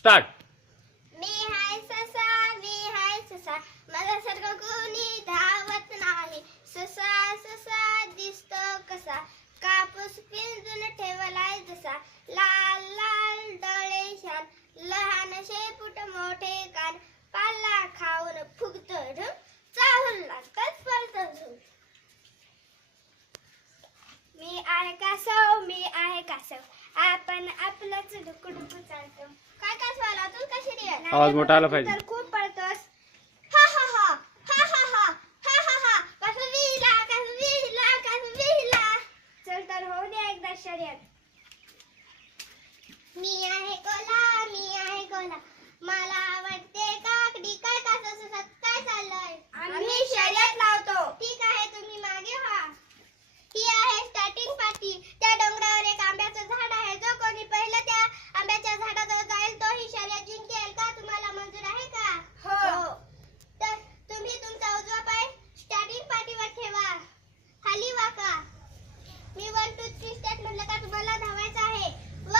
Start. मी हाय ससा मला सर्ग कोणी धावत नाही. ससा ससा दिसतो कसा कापूस पिंजून ठेवलाय जसा. लाल लाल डोळे शान लहान शेपूट मोठे कान. पाला खाऊन फुगत ढुंग चाहूल लागतात पळत झुंग. मी आहे कासव आपण आपलंच डुकडुक चालतो. काय कासवाला तू कशी रे आवाज मोठा आला पाहिजे. तर खूप पळतोस. हा हा हा हा हा हा हा हा हा कासवीला कासवीला कासवीला. चल तर होऊ दे एकदा शर्यत. मी आहे कोला मला आवडते काकडी. काय कासव काय चाललंय. आम्ही शर्यत लावतो. ठीक आहे तुम्ही मागे व्हा. ही आहे स्टार्टिंग पार्टी. त्या डोंगरावर एक आंब्याचं झाड आहे. जो कोणी पहिलं त्या आंब्याच्या झाडाजवळ जाईल तो ही शर्यत जिंकेल. का तुम्हाला मंजूर आहे का. हो. तर तुम्ही तुमचा उजवा पाय स्टार्टिंग पार्टीवर ठेवा. खाली वाका. मी 1 2 3 स्टार्ट म्हटलं का तुम्हाला धावायचं आहे.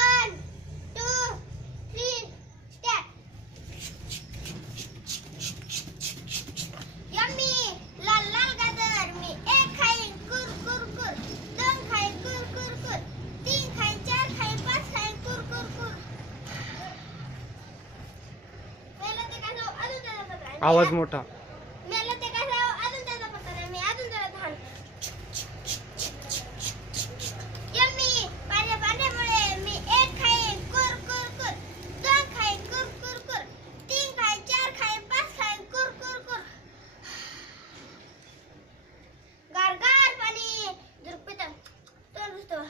1 2 3 स्टार्ट. यम्मी लाल लाल गाजर मी एक खाईन कुर कुर कुर. 2 खाईन कुर कुर कुर. 3 खाईन 4 खाईन 5 खाईन कुर कुर कुर. मला ते काय अजून त्याचा पत्र आहे. आवाज मोठा. मला ते काय अजून त्याचा पत्र आहे. मी अजून त्याला धान. यम्मी माझ्या पाण्यामुळे मी एक खाईन कुर कुर कुर. 2 खाईन कुर कुर कुर. 3 खाईन 4 खाईन 5 खाईन कुर कुर कुर. गार गार पाणी दुर्पित तर नुसतं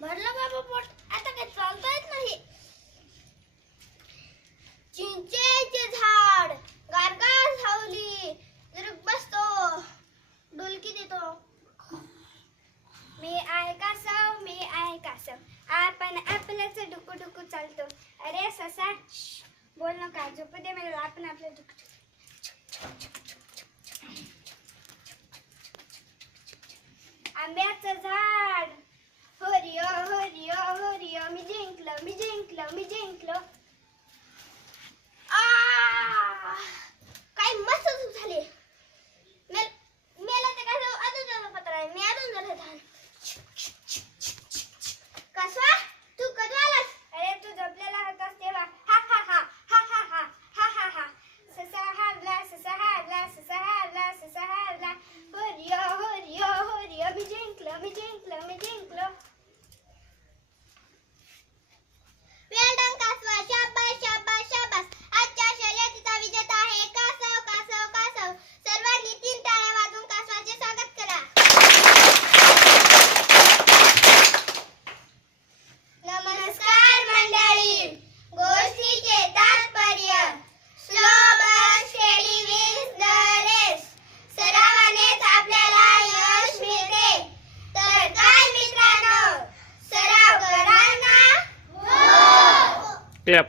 भरलं बाबा पोट. आता काही चालता येत नाही. चिंचेचे झाड गार गार सावली जर बसतो डुलकी देतो. मी आहे कासव आपण आपलंच डुकू डुकू चालतो. अरे ससा बोल नका झोपू दे मला. आपण आपलं डुकू आंब्याचं झाड. होरियो होरियो होरियो मी जिंकलो. काय मस्त झोप झाली. मेला ते काय अजून जरा पत्र आहे. मी अजून जरा धान. कसवा तू कधी आलास. अरे तू झोपलेला होतास तेव्हा. हा हा हा हा हा हा हा हा हा. ससा हारला ससा हारला ससा हारला ससा हारला. होरियो होरियो होरियो मी जिंकलो. वेल डन कासवा. शाबास. आजच्या शर्यतीचा विजेता आहे कासव. सर्वांनी 3 टाळ्या वाजवून कासवाचे स्वागत करा. नमस्कार मंडळी. गोष्टीचे तात्पर्य. Slow but steady wins the race. सरावानेच आपल्याला यश मिळते. तर काय मित्रांनो सराव कराल ना. हो. क्लॅप.